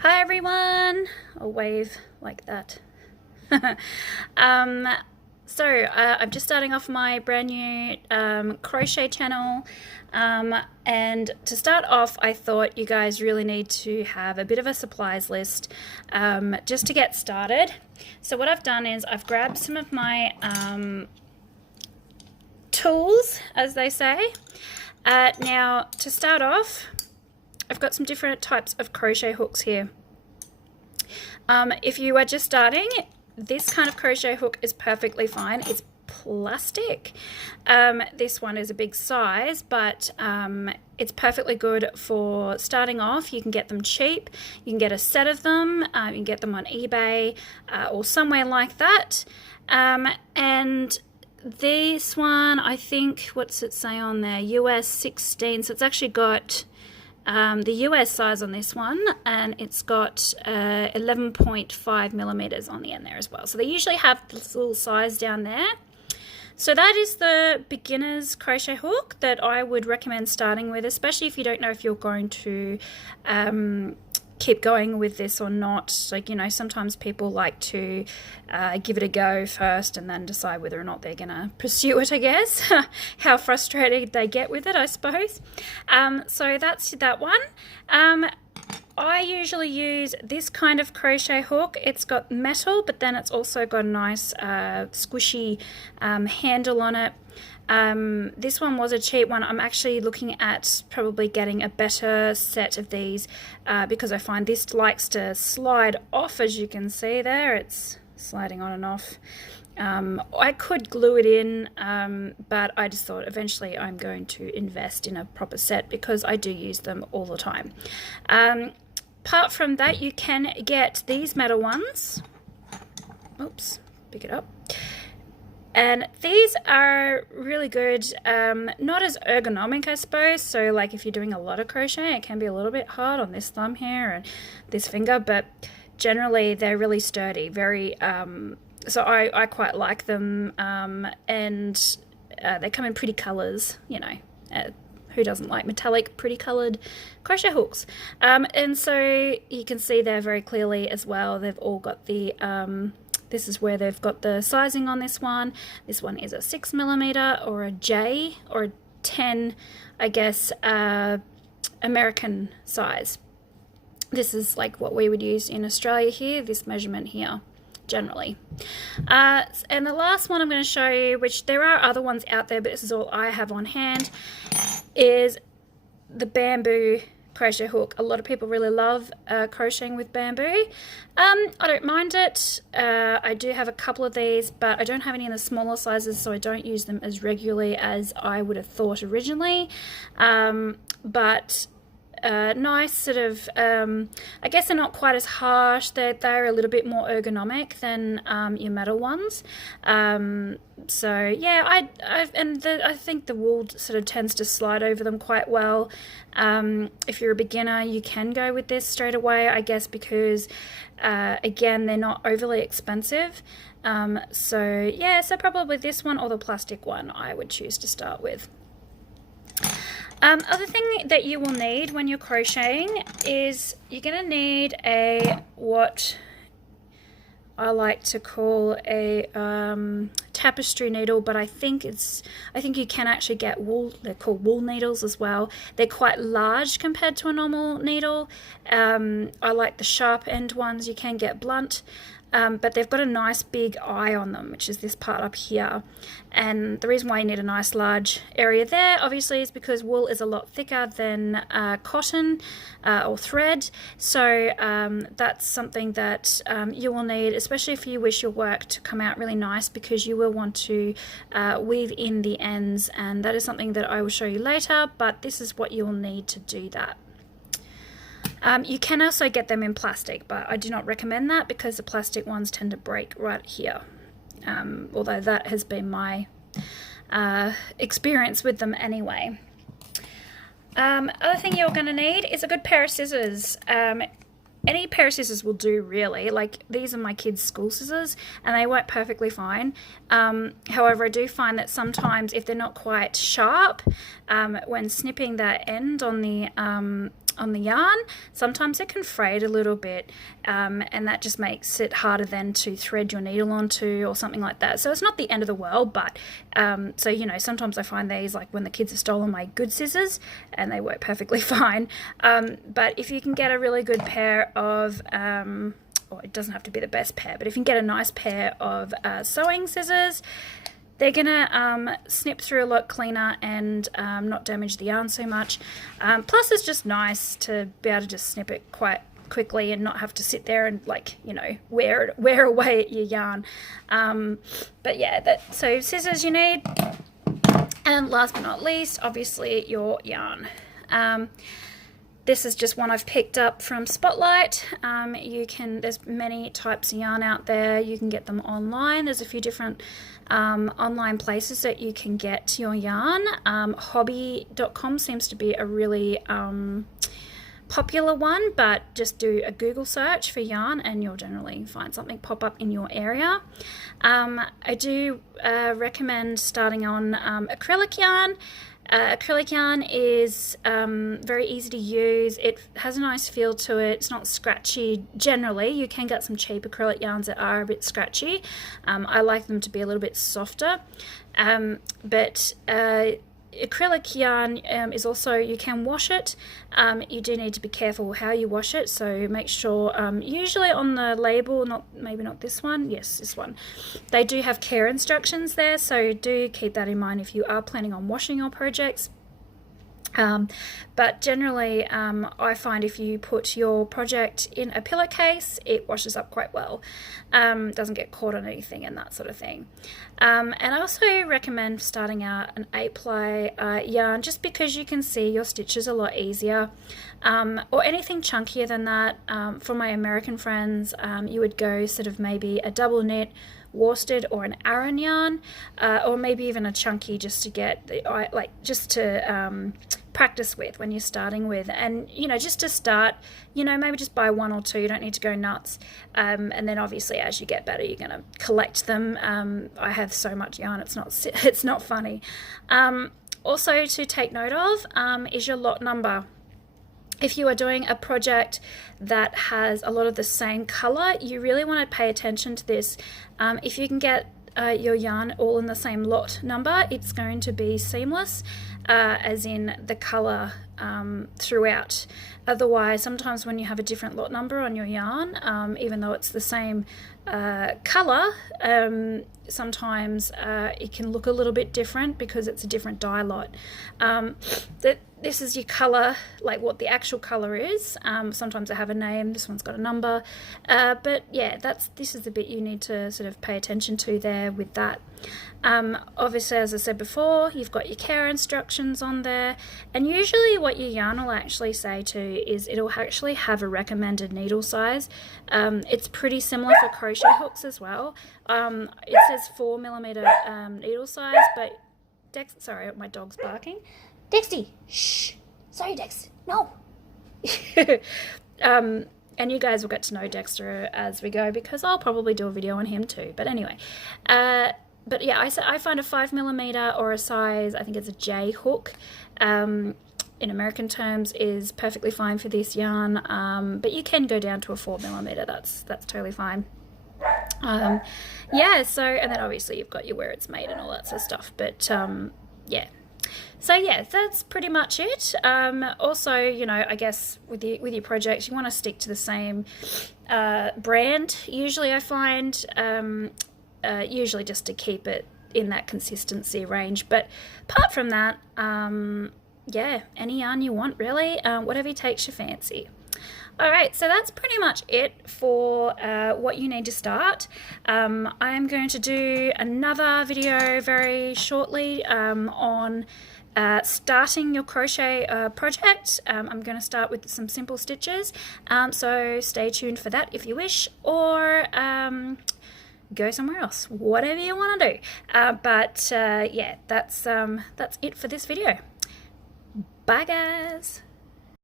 Hi everyone! I'll wave like that. um, I'm just starting off my brand new crochet channel, and to start off I thought you guys really need to have a bit of a supplies list just to get started. So what I've done is I've grabbed some of my tools, as they say. Now to start off, I've got some different types of crochet hooks here. If you are just starting, this kind of crochet hook is perfectly fine. It's plastic. This one is a big size, but it's perfectly good for starting off. You can get them cheap. You can get a set of them. You can get them on eBay or somewhere like that. And this one, I think, what's it say on there? US 16. So it's actually got the US size on this one, and it's got 11.5 millimeters on the end there as well. So they usually have this little size down there. So that is the beginner's crochet hook that I would recommend starting with, especially if you don't know if you're going to keep going with this or not. Like, you know, sometimes people like to give it a go first and then decide whether or not they're gonna pursue it, I guess. How frustrated they get with it, I suppose. So that's that one. I usually use this kind of crochet hook. It's got metal, but then it's also got a nice squishy handle on it. This one was a cheap one. I'm actually looking at probably getting a better set of these because I find this likes to slide off, as you can see there. It's sliding on and off. I could glue it in, but I just thought eventually I'm going to invest in a proper set because I do use them all the time. Apart from that, you can get these metal ones. Oops, pick it up. And these are really good, not as ergonomic, I suppose. So like if you're doing a lot of crochet, it can be a little bit hard on this thumb here and this finger, but generally they're really sturdy, very, so I quite like them, and they come in pretty colors, you know, who doesn't like metallic, pretty colored crochet hooks? And so you can see there very clearly as well, they've all got the, this is where they've got the sizing on this one. This one is a 6 millimeter or a J or a 10, I guess, American size. This is like what we would use in Australia here, this measurement here, generally. And the last one I'm going to show you, which there are other ones out there, but this is all I have on hand, is the bamboo crochet hook. A lot of people really love crocheting with bamboo. I don't mind it. I do have a couple of these, but I don't have any in the smaller sizes, so I don't use them as regularly as I would have thought originally. But nice sort of, I guess they're not quite as harsh. They're a little bit more ergonomic than your metal ones. So yeah, I think the wool sort of tends to slide over them quite well. If you're a beginner, you can go with this straight away, I guess, because again, they're not overly expensive. So yeah, so probably this one or the plastic one I would choose to start with. Other thing that you will need when you're crocheting is you're going to need what I like to call a tapestry needle, but I think you can actually get wool. They're called wool needles as well. They're quite large compared to a normal needle. I like the sharp end ones. You can get blunt. But they've got a nice big eye on them, which is this part up here. And the reason why you need a nice large area there, obviously, is because wool is a lot thicker than cotton or thread. So that's something that you will need, especially if you wish your work to come out really nice, because you will want to weave in the ends. And that is something that I will show you later, but this is what you'll need to do that. You can also get them in plastic, but I do not recommend that because the plastic ones tend to break right here. Although that has been my experience with them anyway. Other thing you're going to need is a good pair of scissors. Any pair of scissors will do, really. Like, these are my kids' school scissors and they work perfectly fine. However, I do find that sometimes if they're not quite sharp, when snipping that end on the the yarn, sometimes it can fray a little bit, and that just makes it harder then to thread your needle onto or something like that. So it's not the end of the world, but so you know, sometimes I find these, like when the kids have stolen my good scissors, and they work perfectly fine. But if you can get a really good pair of or it doesn't have to be the best pair, but if you can get a nice pair of sewing scissors, they're gonna snip through a lot cleaner and not damage the yarn so much. Plus it's just nice to be able to just snip it quite quickly and not have to sit there and, like, you know, wear away at your yarn. But yeah, so scissors you need, and last but not least, obviously your yarn. This is just one I've picked up from Spotlight. There's many types of yarn out there. You can get them online. There's a few different online places that you can get your yarn. Hobby.com seems to be a really popular one, but just do a Google search for yarn and you'll generally find something pop up in your area. I do recommend starting on acrylic yarn. Acrylic yarn is very easy to use. It has a nice feel to it. It's not scratchy generally. You can get some cheap acrylic yarns that are a bit scratchy. I like them to be a little bit softer. But acrylic yarn is also, you can wash it. You do need to be careful how you wash it, so make sure, usually on the label, maybe not this one, yes, this one, they do have care instructions there, so do keep that in mind if you are planning on washing your projects. But generally, I find if you put your project in a pillowcase, it washes up quite well. Doesn't get caught on anything and that sort of thing. And I also recommend starting out an 8-ply yarn, just because you can see your stitches a lot easier. Or anything chunkier than that. For my American friends, you would go sort of maybe a double knit worsted or an Aran yarn, or maybe even a chunky, just to get practice with when you're starting with. And you know, just to start, you know, maybe just buy one or two. You don't need to go nuts. And then obviously as you get better, you're going to collect them. I have so much yarn, it's not funny. Also to take note of is your lot number. If you are doing a project that has a lot of the same color, you really want to pay attention to this. If you can get your yarn all in the same lot number, it's going to be seamless, as in the color throughout. Otherwise, sometimes when you have a different lot number on your yarn, even though it's the same color, sometimes it can look a little bit different because it's a different dye lot. This is your color, like what the actual color is. Sometimes I have a name, this one's got a number, but yeah, this is the bit you need to sort of pay attention to there with that. Obviously, as I said before, you've got your care instructions on there, and usually what your yarn will actually say to is it'll actually have a recommended needle size. It's pretty similar for crochet hooks as well. It says 4mm needle size, but sorry, my dog's barking. Dexty, shh, sorry Dex, no. And you guys will get to know Dexter as we go, because I'll probably do a video on him too. But anyway, but yeah, I find a 5mm or a size, I think it's a J hook, in American terms, is perfectly fine for this yarn. But you can go down to a 4mm. That's totally fine. Yeah. So, and then obviously you've got your where it's made and all that sort of stuff. But yeah. So yeah, that's pretty much it. Also, you know, I guess with your projects, you want to stick to the same brand. Usually I find, usually just to keep it in that consistency range. But apart from that, yeah, any yarn you want really, whatever takes your fancy. Alright, so that's pretty much it for what you need to start. I'm going to do another video very shortly on starting your crochet project. I'm going to start with some simple stitches, so stay tuned for that if you wish, or go somewhere else, whatever you want to do. But yeah, that's it for this video. Bye guys!